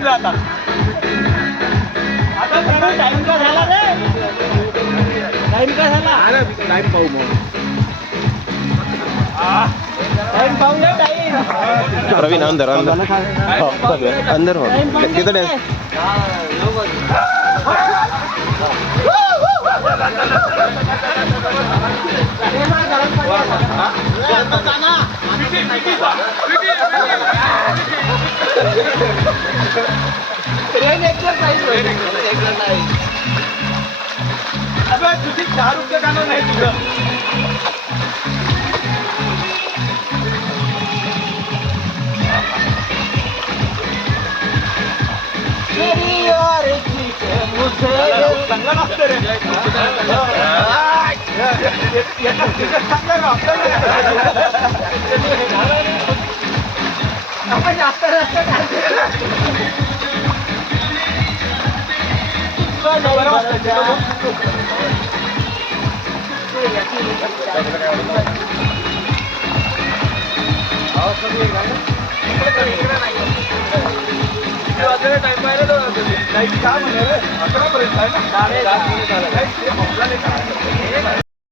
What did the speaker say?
समजा आता टाइम का झाला रे टाइम का झाला टाइम पाहू मग टाइम पाहूया टाइम प्रवीण अंदर अंदर हो किती अबे तुझी 4 रुपये गाणं नाही तुझं चांगला लागतं रे आपण जास्त टाइम पाहिलं तर 11 पर्यंत आहे ना